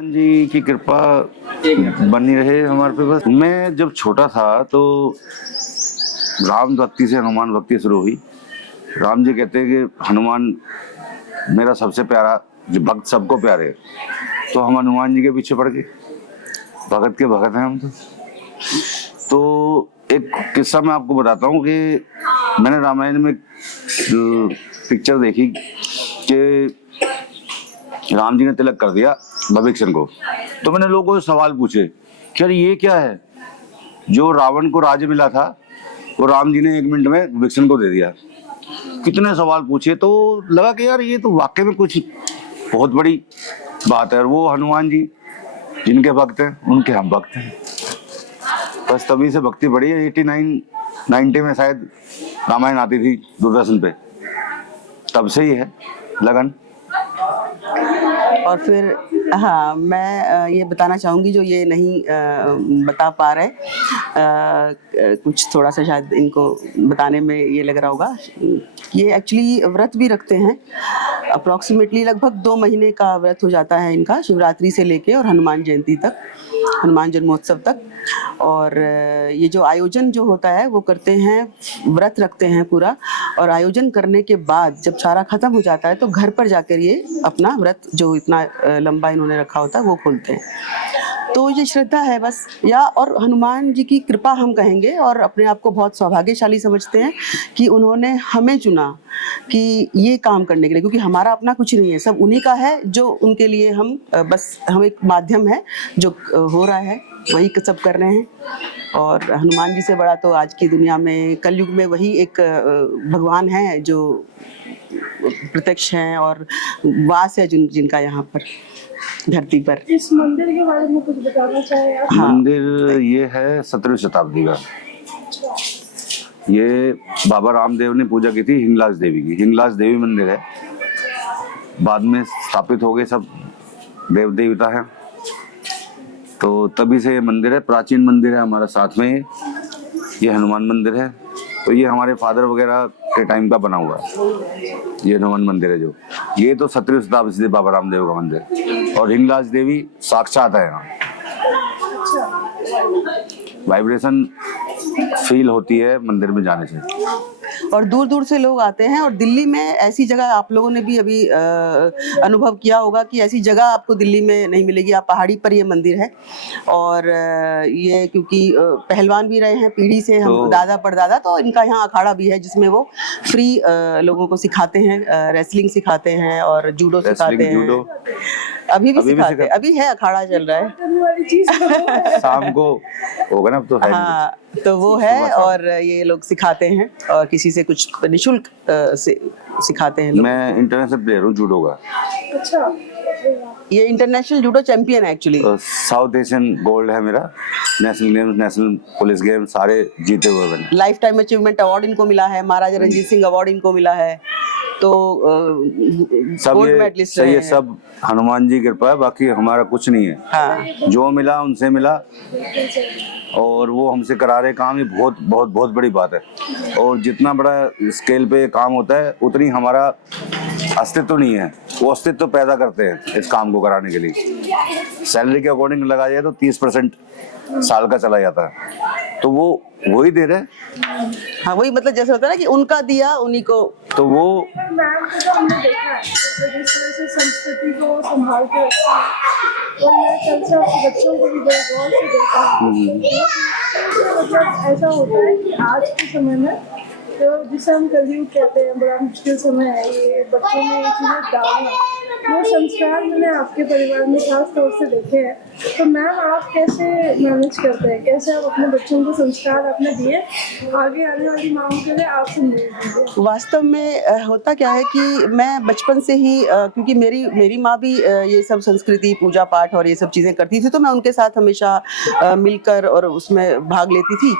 हनुमान जी की कृपा बनी रहे हमारे पे बस। मैं जब छोटा था तो राम भक्ति से हनुमान भक्ति शुरू हुई। राम जी कहते हैं कि हनुमान मेरा सबसे प्यारा जो भक्त, सबको प्यारे है, तो हम हनुमान जी के पीछे पड़ गए। भगत के भगत हैं हम तो एक किस्सा मैं आपको बताता हूँ कि मैंने रामायण में पिक्चर देखी कि राम जी ने तिलक कर दिया भविष्य को। तो मैंने लोगों से सवाल पूछे कि अरे ये क्या है, जो रावण को राज्य मिला था वो राम जी ने 1 मिनट में भविष्य को दे दिया। कितने सवाल पूछे तो लगा कि यार ये तो वाकई में कुछ बहुत बड़ी बात है। और वो हनुमान जी जिनके भक्त हैं उनके हम भक्त हैं। बस तभी से भक्ति बढ़ी है। 89-90 में शायद रामायण आती थी दूरदर्शन पे, तब से ही है लगन। और फिर हाँ, मैं ये बताना चाहूँगी जो ये नहीं बता पा रहे, कुछ थोड़ा सा शायद इनको बताने में ये लग रहा होगा। ये एक्चुअली व्रत भी रखते हैं, अप्रॉक्सीमेटली लगभग 2 महीने का व्रत हो जाता है इनका, शिवरात्रि से लेके और हनुमान जयंती तक, हनुमान जन्मोत्सव तक। और ये जो आयोजन जो होता है वो करते हैं, व्रत रखते हैं पूरा, और आयोजन करने के बाद जब सारा खत्म हो जाता है तो घर पर जाकर ये अपना व्रत जो इतना लंबा इन्होंने रखा होता है वो खोलते हैं। तो ये श्रद्धा है बस, या और हनुमान जी की कृपा हम कहेंगे, और अपने आप को बहुत सौभाग्यशाली समझते हैं कि उन्होंने हमें चुना कि ये काम करने के लिए, क्योंकि हमारा अपना कुछ नहीं है, सब उन्हीं का है। जो उनके लिए हम बस, हम एक माध्यम है, जो हो रहा है वही सब कर रहे हैं। और हनुमान जी से बड़ा तो आज की दुनिया में, कलयुग में, वही एक भगवान है जो प्रत्यक्ष हैं और वास है जिनका यहाँ पर धरती पर। इस मंदिर के बारे में कुछ बताना चाहें आप? हाँ। मंदिर ये है 17वीं शताब्दी का। ये बाबा रामदेव ने पूजा की थी हिंगलाज देवी की। हिंगलाज देवी मंदिर है, बाद में स्थापित हो गए सब देव देवता है, तो तभी से ये मंदिर है। प्राचीन मंदिर है हमारा साथ में। ये हनुमान मंदिर है, तो ये हमारे फादर वगैरह के टाइम का बना हुआ है। ये हनुमान मंदिर है जो, ये तो 17वीं शताब्दी से बाबा रामदेव का मंदिर। और हिंगलाज देवी साक्षात है यहाँ। वाइब्रेशन फील होती है मंदिर में जाने से। और दूर दूर से लोग आते हैं। और दिल्ली में ऐसी जगह आप लोगों ने भी अभी अनुभव किया होगा कि ऐसी जगह आपको दिल्ली में नहीं मिलेगी। आप पहाड़ी पर ये मंदिर है, और ये क्योंकि पहलवान भी रहे हैं पीढ़ी से, हम दादा परदादा, तो इनका यहाँ अखाड़ा भी है जिसमें वो फ्री लोगों को सिखाते हैं, रेसलिंग सिखाते हैं और जूडो सिखाते हैं। अभी भी सिखाते हैं, अभी है, अखाड़ा चल रहा है। शाम को होगा ना, तो है। हाँ, तो वो है, और ये लोग सिखाते हैं और किसी से कुछ निशुल्क सिखाते हैं लोग। मैं इंटरनेशनल प्लेयर हूँ जूडो का। अच्छा, ये इंटरनेशनल जूडो चैंपियन है एक्चुअली। साउथ एशियन गोल्ड है मेरा। National games, national police game सारे जीते हुए मैंने। लाइफ टाइम अचीवमेंट अवार्ड इनको मिला है, महाराजा रंजीत सिंह अवार्ड इनको मिला है। तो सब गोल्ड मेडलिस्ट ये सब हनुमान जी की कृपा है, बाकी हमारा कुछ नहीं है। हाँ। जो मिला उनसे मिला, और वो हमसे करा रहे काम, ये बहुत बहुत बहुत बड़ी बात है। और जितना बड़ा स्केल पे काम होता है उतनी हमारा अस्तित्व नहीं है, वो अस्तित्व पैदा करते हैं इस काम को कराने के लिए। सैलरी के अकॉर्डिंग लगा जाए तो 30% साल का चला जाता है, तो वो वही दे रहे। हाँ, वही, मतलब जैसे होता है ना कि उनका दिया उन्हीं को, तो वो मैम को तो हमने देखा है जिस तरह से संस्कृति को संभाल के रखा है, और मैं कल से अपने बच्चों को भी बड़े गौर से देखा हूँ। मतलब ऐसा होता है कि आज के समय में, तो जिसे हम कलयुग कहते हैं, बड़ा मुश्किल समय है ये बच्चों में ये चीज़ें डालना। वो संस्कार मैंने आपके परिवार में खास तौर से देखे हैं। तो मैम, आप कैसे मैनेज करते हैं, कैसे आप अपने बच्चों को संस्कार अपने दिए आगे आने वाली माँओं के लिए आप समझेंगे? वास्तव में होता क्या है कि मैं बचपन से ही, क्योंकि मेरी माँ भी ये सब संस्कृति, पूजा पाठ और ये सब चीज़ें करती थी, तो मैं उनके साथ हमेशा मिलकर और उसमें भाग लेती थी।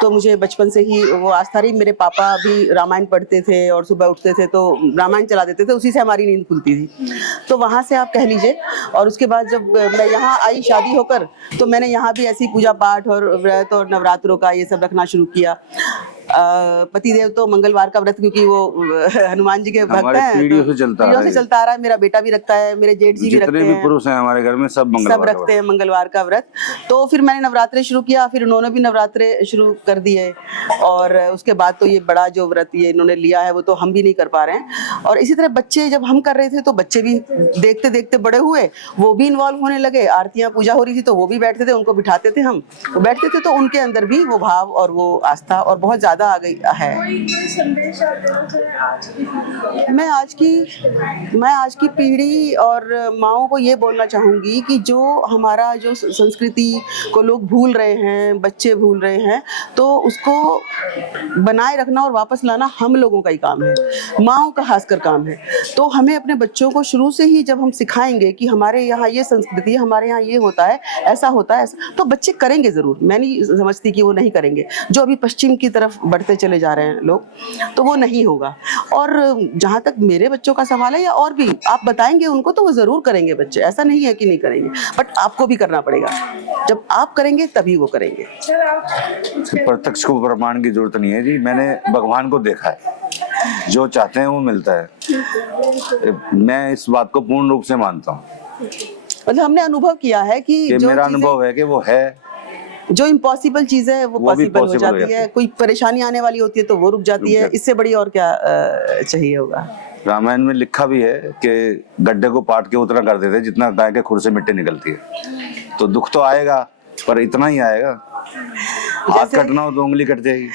तो मुझे बचपन से ही वो आस्था रही। मेरे पापा भी रामायण पढ़ते थे और सुबह उठते थे तो रामायण चला देते थे, उसी से हमारी नींद खुलती थी। तो वहाँ से आप कह लीजिए। और उसके बाद जब मैं यहाँ आई शादी होकर, तो मैंने यहाँ भी ऐसी पूजा पाठ और व्रत और नवरात्रों का ये सब रखना शुरू किया। पतिदेव तो मंगलवार का व्रत, क्योंकि वो हनुमान जी के भक्त हमारे हैं, पीढ़ियों तो से चलता आ पीढ़ियों रहा से है। चलता आ रहा है। मेरा बेटा भी रखता है, मेरे जेठ जी भी रखते जितने भी हैं, पुरुष हैं हमारे घर में सब सब मंगलवार रखते हैं मंगलवार का व्रत। तो फिर मैंने नवरात्रे शुरू किया, फिर उन्होंने भी नवरात्रे शुरू कर दिए, और उसके बाद तो ये बड़ा जो व्रत ये इन्होंने लिया है वो तो हम भी नहीं कर पा रहे हैं। और इसी तरह बच्चे, जब हम कर रहे थे तो बच्चे भी देखते देखते बड़े हुए, वो भी इन्वॉल्व होने लगे। आरतियां पूजा हो रही थी तो वो भी बैठते थे, उनको बिठाते थे हम, वो बैठते थे, तो उनके अंदर भी वो भाव और वो आस्था और बहुत ज्यादा आ गई है। कोई संदेश आप देना चाहें आज की पीढ़ी को? मैं आज की पीढ़ी और माँओं को ये बोलना चाहूँगी कि जो हमारा जो संस्कृति को लोग भूल रहे हैं, बच्चे भूल रहे हैं, तो उसको बनाए रखना और वापस लाना हम लोगों का ही काम है, माँओं का खासकर काम है। तो हमें अपने बच्चों को शुरू से ही जब हम सिखाएंगे कि हमारे यहाँ ये संस्कृति है, हमारे यहाँ ये होता है, ऐसा होता है, ऐसा, तो बच्चे करेंगे ज़रूर। मैं नहीं समझती कि वो नहीं करेंगे। जो अभी पश्चिम की तरफ बढ़ते चले जा रहे हैं लोग, तो वो नहीं होगा। और जहाँ तक मेरे बच्चों का सवाल है, या और भी आप बताएंगे उनको तो वो ज़रूर करेंगे बच्चे, ऐसा नहीं है कि नहीं करेंगे, बट आपको भी करना पड़ेगा। जब आप करेंगे तभी वो करेंगे। सर आप कुछ कहना प्रत्यक्ष को प्रमाण की जरूरत नहीं है जी, मैंने भगवान को देखा है, जो चाहते हैं वो मिलता है। मैं इस बात को पूर्ण रूप से मानता हूँ मतलब हमने अनुभव किया है कि कि जो मेरा चीज़ें- अनुभव है कि वो है, जो इम्पॉसिबल चीज़ है वो वो भी पॉसिबल हो possible हो जाती है। जाती कोई परेशानी आने वाली होती है तो वो रुक जाती है। जाती। इससे बड़ी और क्या चाहिए होगा। रामायण में लिखा भी है कि गड्ढे को पाट के उतना कर देते जितना गाय के खुर से मिट्टी निकलती है। तो दुख तो आएगा, पर इतना ही आएगा। हाथ जैसे- कटना हो तो उंगली कट जाएगी।